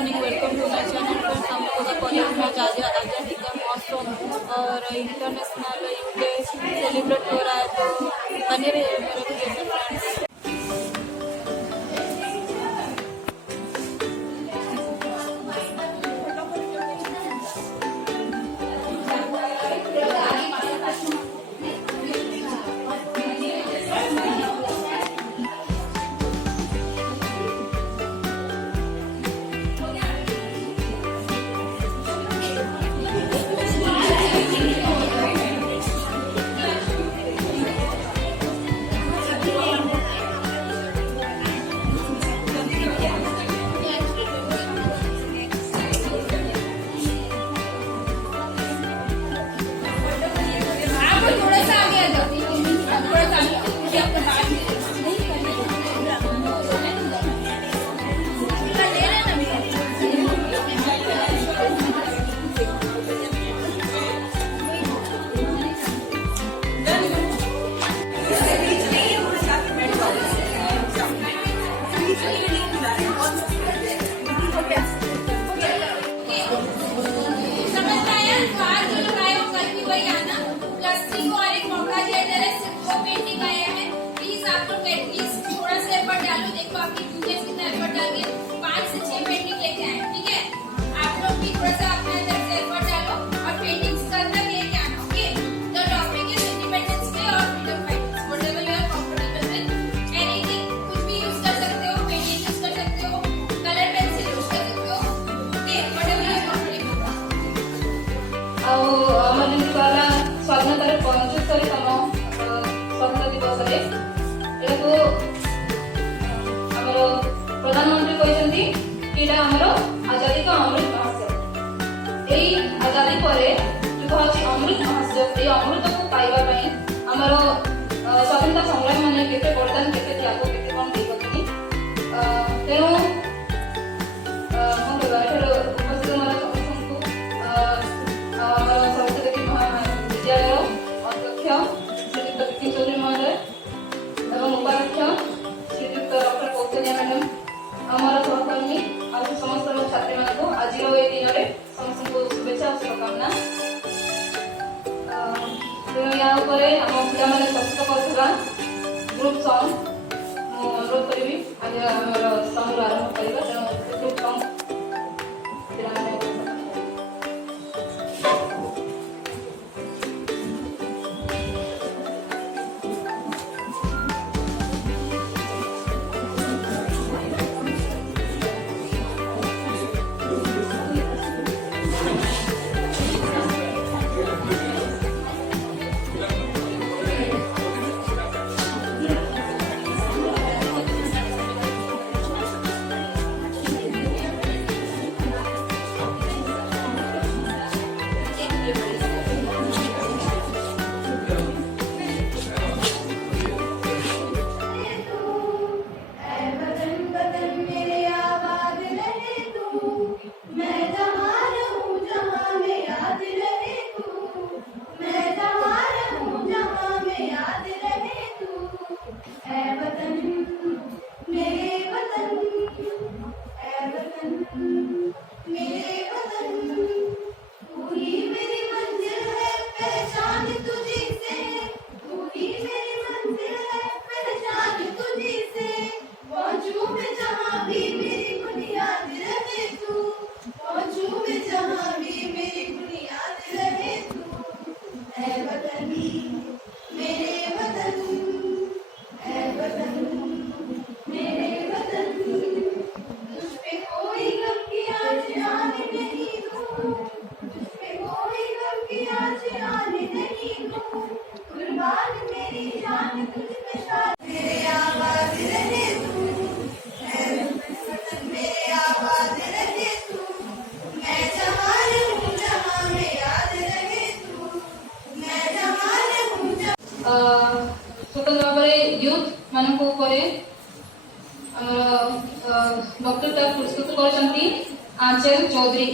Morning, welcome to my channel. Friends, हम लोगों के कॉलेज में आज आज़ादी का महोत्सव और इंटरनेशनल यूथ डे सेलिब्रेट हो रहा है, तो बने रहिए मेरे वीडियो में फ्रेंड्स। प्रधानमंत्री कहते कि आजादी का अमृत महोत्सव। यही आजादी पर अमृत महोत्सव, ये अमृत को पाइबा आमर स्वाधीनता संग्रामी मैंने केते बलिदान केते त्याग केते कौन देइबथि। तेणु उपस्थित मोर समस्तଙ୍କୁ आमर सरस्वती महाविद्यालय अध्यक्ष श्रीयुक्त विपिन चौधरी महोदय एवं उपाध्यक्ष श्रीयुक्त डॉक्टर कौशल्या मैडम, आमर सहकर्मी और समस्त छात्री मान आज ये दिन में समस्त शुभेच्छा और शुभकामना। तेणु या आम पिला प्रस्तुत कर ग्रुप सॉन्ग अनुरोध करी आज आम सॉन्ग आरंभ करवा। ग्रुप सॉन्ग स्वतंत्र भाव यूथ मान वक्तृता प्रस्तुत करछंती आंचल Chaudhary.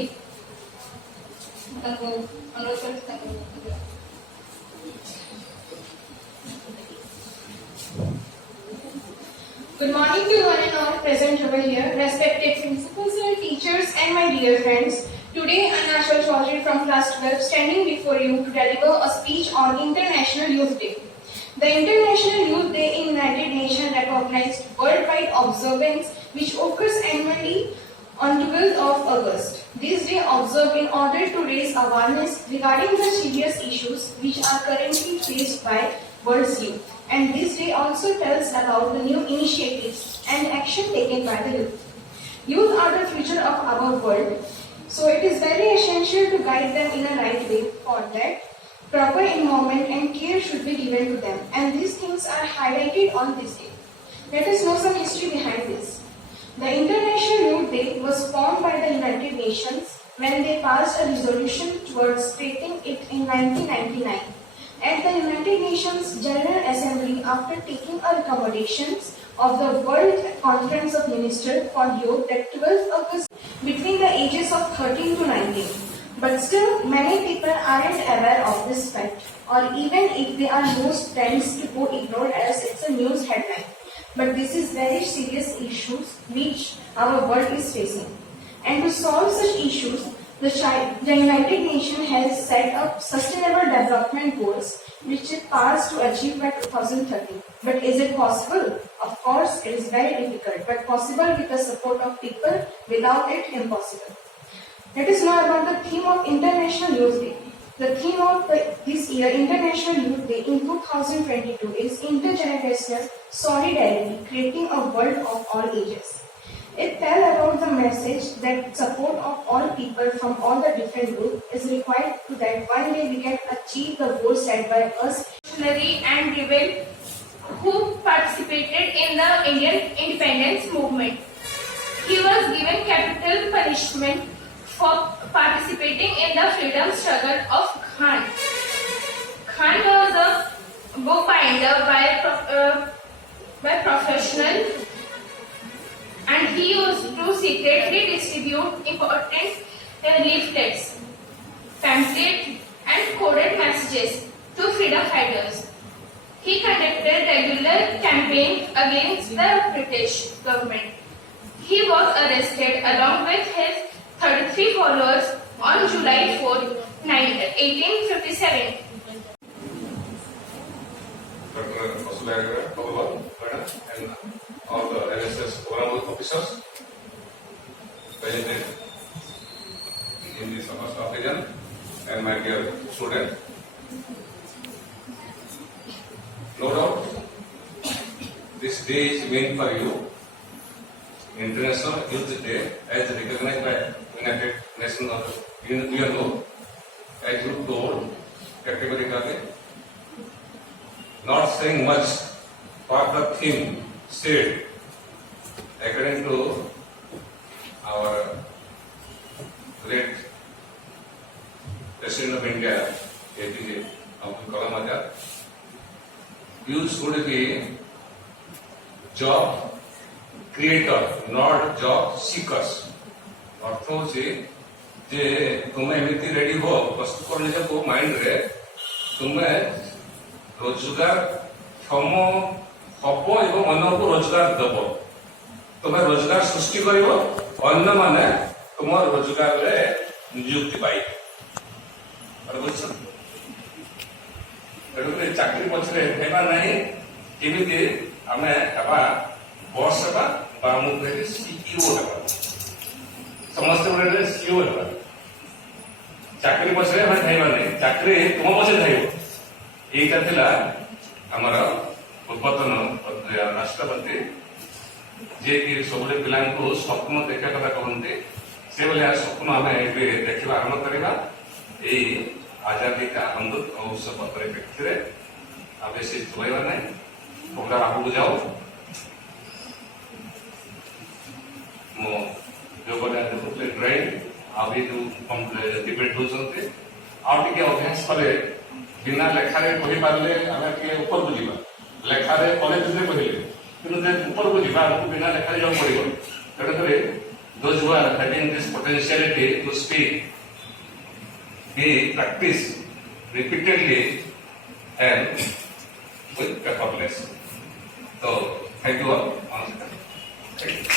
Good morning to one and all present over here, respected principals and teachers and my dear friends, today I'm Ashwal Chaudhary from class 12 standing before you to deliver a speech on International Youth Day. The International Youth Day in United Nations recognized worldwide observance which occurs annually on 12th of August. This day observed in order to raise awareness regarding the serious issues which are currently faced by world's youth. And this day also tells about the new initiatives and action taken by the youth. Youth are the future of our world, so it is very essential to guide them in a right way. For that, proper involvement and care should be given to them, and these things are highlighted on this day. Let us know some history behind this. The International Youth Day was formed by the United Nations when they passed a resolution towards creating it in 1999. At the United Nations General Assembly, after taking a recommendations of the World Conference of Ministers for Youth that 12th August between the ages of 13 to 19. But still, many people aren't aware of this fact, or even if they are most tends to go ignored as it's a news headline. But this is very serious issues which our world is facing. And to solve such issues, the United Nations has set up Sustainable Development Goals which it passed to achieve by 2030. But is it possible? Of course, it is very difficult, but possible with the support of people. Without it, impossible. Let us know about the theme of International Youth Day. The theme of this year International Youth Day in 2022 is Intergenerational Solidarity, creating a world of all ages. It tells about the message that support of all people from all the different groups is required to that one day we can achieve the goals set by us. And rebel who participated in the Indian independence movement. He was given capital punishment for participating in the freedom struggle of Khan. Khan was a bookbinder by professional, and he used to secretly distribute important leaflets, pamphlets, and coded messages to freedom fighters. He conducted regular campaigns against the British government. He was arrested along with his 33 followers on July 4, 1857. Dr. Vasudhara Pavlova, and all the NSS program officers present in this occasion, and my dear students. No doubt, this day is meant for you. International Youth Day, as recognized by United Nations UNO, as you told categorically, not saying much, but the theme said, according to our great President of India, APJ Abdul Kalam Azad, you should be job creator, not job seekers. अर्थ हो जे तुम्हें एमती ready हो प्रस्तुत कर निजको mind रे तुम्हें रोजगार क्षम hub एवं अन्य को रोजगार दब तुम्हें रोजगार सृष्टि करिवो अन्य माने तुम रोजगार रे नियुक्ति पाई और बुझछ एडुके चाकरी पछरे हेबा नाही केमिति हमें हेबा बॉस हेबा बा मुखे सीईओ हेबा समस्त बड़े सीओ हेबा चाकरी पछरे हमें थाइबा नाही चाकरी तुम पछरे थाइबो एटा थिला हमर पूर्वतन राष्ट्रपति जे कि सबले पिला को स्वप्न देखा कथा कहते से भले स्वप्न आम देखा आरंभ करवा यही आजादी का अमृत महोत्सव परिप्रेक्षी आ बेसी चलवा ना प्रोग्राम आगे जाओ मो जो बोले ड्राइंग अभी जो डिबेट होते आगे अभ्यास कले बिना लेखारे कही पारे आम टे ऊपर को जावा लेखारे कॉलेज में कहले कि ऊपर को जावा आमको बिना लेखारे जाओ पड़ो तेणुक those who are having this potentiality to speak be practice repeatedly and with purpose. So thank you all. Thank you.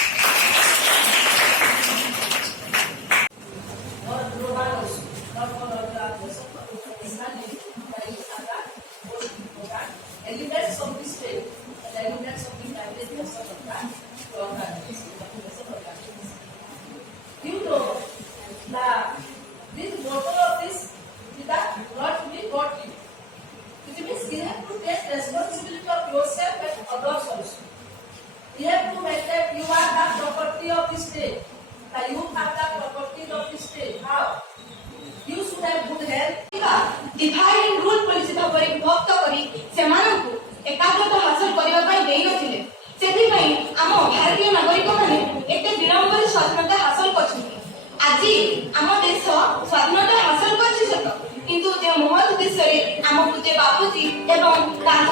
আজি ଆମ ଦେଶ ସ୍ୱାଧୀନତା ହାସଲ କରିଛି ସତ, କିନ୍ତୁ ଯେଉଁ ମହତ ଉଦ୍ଦେଶ୍ୟରେ ଆମ ପୂଜ୍ୟ ବାପୁଜୀ ଏବଂ ତାଙ୍କ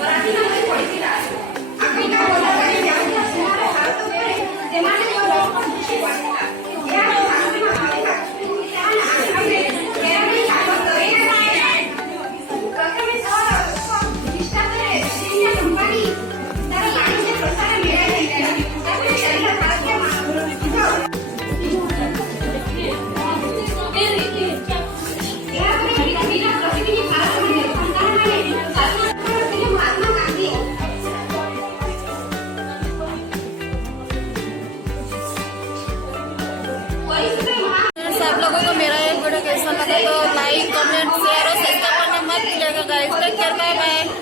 ପରାଧୀନରେ ପଡ଼ିଥିଲା ଆଫ୍ରିକା ବଜାରରେ ଯାଉଥିବା ସେନାର ଭାରତ ଉପରେ ସେମାନେ ଯେଉଁ ଦୃଷ୍ଟି ପଡ଼ିଥିଲା, ଏହାର ଧାରଣା ମାନିବା ସେମାନେ ଆସାମରେ କେରଳୀ ଭାଗ ପ୍ରଥମେ 1600 ଖ୍ରୀଷ୍ଟାବ୍ଦରେ ଚୀନ କମ୍ପାନୀ ତାର ବାଣିଜ୍ୟ ପ୍ରସାର ମେଳାଇ ଦେଇଥିଲା। ତାପରେ ଚାଲିଲା ଭାରତୀୟ ଯୁଦ୍ଧ। ଏହାପରେ ବିଭିନ୍ନ ପ୍ରତିନିଧି ଭାରତମାନେ ସନ୍ତାନମାନେ ସ୍ୱାଧୀନତା ଥିଲେ ମହାତ୍ମା ଗାନ୍ଧୀ। सब लोगों को मेरा एक वीडियो कैसा लगा तो लाइक कमेंट शेयर और सब्सक्राइब करना मत भूलिएगा guys. Take care, bye bye.